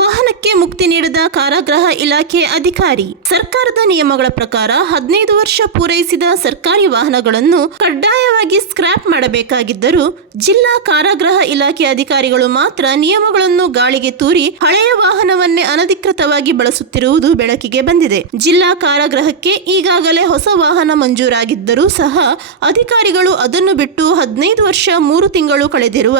ವಾಹನಕ್ಕೆ ಮುಕ್ತಿ ನೀಡಿದ ಕಾರಾಗೃಹ ಇಲಾಖೆ ಅಧಿಕಾರಿ. ಸರ್ಕಾರದ ನಿಯಮಗಳ ಪ್ರಕಾರ 15 ವರ್ಷ ಪೂರೈಸಿದ ಸರ್ಕಾರಿ ವಾಹನಗಳನ್ನು ಕಡ್ಡಾಯವಾಗಿ ಸ್ಕ್ರಾಪ್ ಮಾಡಬೇಕಾಗಿದ್ದರೂ ಜಿಲ್ಲಾ ಕಾರಾಗೃಹ ಇಲಾಖೆ ಅಧಿಕಾರಿಗಳು ಮಾತ್ರ ನಿಯಮಗಳನ್ನು ಗಾಳಿಗೆ ತೂರಿ ಹಳೆಯ ವಾಹನವನ್ನೇ ಅನಧಿಕೃತವಾಗಿ ಬಳಸುತ್ತಿರುವುದು ಬೆಳಕಿಗೆ ಬಂದಿದೆ. ಜಿಲ್ಲಾ ಕಾರಾಗೃಹಕ್ಕೆ ಈಗಾಗಲೇ ಹೊಸ ವಾಹನ ಮಂಜೂರಾಗಿದ್ದರೂ ಸಹ ಅಧಿಕಾರಿಗಳು ಅದನ್ನು ಬಿಟ್ಟು 15 ವರ್ಷ 3 ತಿಂಗಳು ಕಳೆದಿರುವ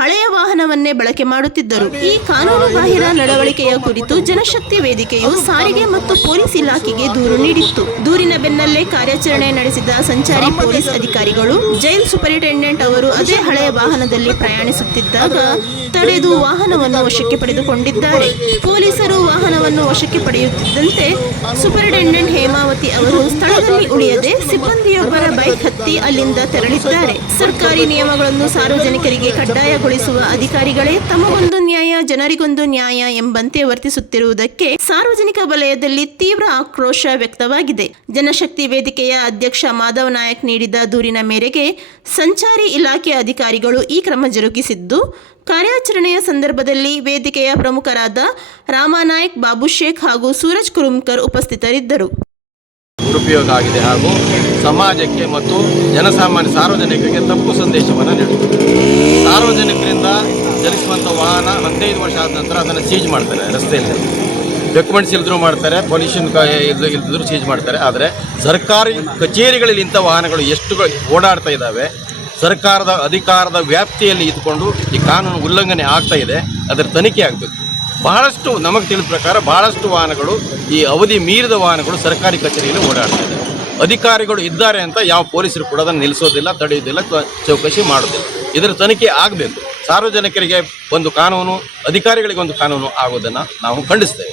ಹಳೆಯ ವಾಹನವನ್ನೇ ಬಳಕೆ ಮಾಡುತ್ತಿದ್ದರು. ಈ ಕಾನೂನು ಬಾಹಿರ ನಡವಳಿಕೆಯ ಕುರಿತು ಜನಶಕ್ತಿ ವೇದಿಕೆಯು ಸಾರಿಗೆ ಮತ್ತು ಪೊಲೀಸ್ ಇಲಾಖೆಗೆ ದೂರು ನೀಡಿತ್ತು. ದೂರಿನ ಬೆನ್ನಲ್ಲೇ ಕಾರ್ಯಾಚರಣೆ ನಡೆಸಿದ ಸಂಚಾರಿ ಪೊಲೀಸ್ ಅಧಿಕಾರಿಗಳು ಜೈಲ್ ಸೂಪರಿಂಟೆಂಡೆಂಟ್ ಅವರು ಅದೇ ಹಳೆಯ ವಾಹನದಲ್ಲಿ ಪ್ರಯಾಣಿಸುತ್ತಿದ್ದಾಗ ತಡೆದು ವಾಹನವನ್ನು ವಶಕ್ಕೆ ಪಡೆದುಕೊಂಡಿದ್ದಾರೆ. ಪೊಲೀಸರು ವಾಹನವನ್ನು ವಶಕ್ಕೆ ಪಡೆಯುತ್ತಿದ್ದಂತೆ ಸೂಪರಿಂಟೆಂಡೆಂಟ್ ಹೇಮಾವತಿ ಅವರು ಸ್ಥಳದಲ್ಲಿ ಉಳಿಯದೆ ಸಿಬ್ಬಂದಿಯೊಬ್ಬರ ಬೈಕ್ ಹತ್ತಿ ಅಲ್ಲಿಂದ ತೆರಳಿದ್ದಾರೆ. ಸರ್ಕಾರಿ ನಿಯಮಗಳನ್ನು ಸಾರ್ವಜನಿಕರಿಗೆ ಕಡ್ಡಾಯಗೊಳಿಸುವ ಅಧಿಕಾರಿಗಳೇ ತಮಗೊಂದು ನ್ಯಾಯ ಜನರಿಗೊಂದು ನ್ಯಾಯ ಎಂಬಂತೆ ವರ್ತಿಸುತ್ತಿರುವುದಕ್ಕೆ ಸಾರ್ವಜನಿಕ ವಲಯದಲ್ಲಿ ತೀವ್ರ ಆಕ್ರೋಶ ವ್ಯಕ್ತವಾಗಿದೆ. ಜನಶಕ್ತಿ ವೇದಿಕೆಯ ಅಧ್ಯಕ್ಷ ಮಾಧವ್ ನಾಯಕ್ ನೀಡಿದ ದೂರಿನ ಮೇರೆಗೆ ಸಂಚಾರಿ ಇಲಾಖೆ ಅಧಿಕಾರಿಗಳು ಈ ಕ್ರಮ ಜರುಗಿಸಿದ್ದು, ಕಾರ್ಯಾಚರಣೆಯ ಸಂದರ್ಭದಲ್ಲಿ ವೇದಿಕೆಯ ಪ್ರಮುಖರಾದ ರಾಮನಾಯಕ್, ಬಾಬುಶೇಖ್ ಹಾಗೂ ಸೂರಜ್ ಕುರುಮ್ಕರ್ ಉಪಸ್ಥಿತರಿದ್ದರು. ದುರುಪಯೋಗ ಆಗಿದೆ ಹಾಗೂ ಸಮಾಜಕ್ಕೆ ಮತ್ತು ಜನಸಾಮಾನ್ಯ ಸಾರ್ವಜನಿಕರಿಗೆ ತಪ್ಪು ಸಂದೇಶವನ್ನು ನೀಡುತ್ತದೆ. ಸಾರ್ವಜನಿಕರಿಂದ ಚಲಿಸುವಂಥ ವಾಹನ 15 ವರ್ಷ ಆದ ನಂತರ ಅದನ್ನು ಸೀಜ್ ಮಾಡ್ತಾರೆ. ರಸ್ತೆಯಲ್ಲಿ ಡಾಕ್ಯುಮೆಂಟ್ಸ್ ಇಲ್ಲದ್ರೂ ಮಾಡ್ತಾರೆ, ಪೊಲ್ಯೂಷನ್ ಇಲ್ಲದಿದ್ರೂ ಸೀಜ್ ಮಾಡ್ತಾರೆ. ಆದರೆ ಸರ್ಕಾರಿ ಕಚೇರಿಗಳಲ್ಲಿ ಇಂಥ ವಾಹನಗಳು ಎಷ್ಟು ಓಡಾಡ್ತಾ ಇದ್ದಾವೆ, ಸರ್ಕಾರದ ಅಧಿಕಾರದ ವ್ಯಾಪ್ತಿಯಲ್ಲಿ ಇದ್ದುಕೊಂಡು ಈ ಕಾನೂನು ಉಲ್ಲಂಘನೆ ಆಗ್ತಾ ಇದೆ, ಅದರ ತನಿಖೆ ಆಗಬೇಕು. ಬಹಳಷ್ಟು ನಮಗೆ ತಿಳಿದ ಪ್ರಕಾರ ಬಹಳಷ್ಟು ವಾಹನಗಳು ಈ ಅವಧಿ ಮೀರಿದ ವಾಹನಗಳು ಸರ್ಕಾರಿ ಕಚೇರಿಯಲ್ಲಿ ಓಡಾಡ್ತಾ ಇದೆ. ಅಧಿಕಾರಿಗಳು ಇದ್ದಾರೆ ಅಂತ ಯಾವ ಪೊಲೀಸರು ಕೂಡ ಅದನ್ನು ನಿಲ್ಲಿಸೋದಿಲ್ಲ, ತಡೆಯೋದಿಲ್ಲ, ಚೌಕಶಿ ಮಾಡೋದಿಲ್ಲ. ಇದರ ತನಿಖೆ ಆಗಬೇಕು. ಸಾರ್ವಜನಿಕರಿಗೆ ಒಂದು ಕಾನೂನು, ಅಧಿಕಾರಿಗಳಿಗೆ ಒಂದು ಕಾನೂನು ಆಗೋದನ್ನು ನಾವು ಖಂಡಿಸ್ತೇವೆ.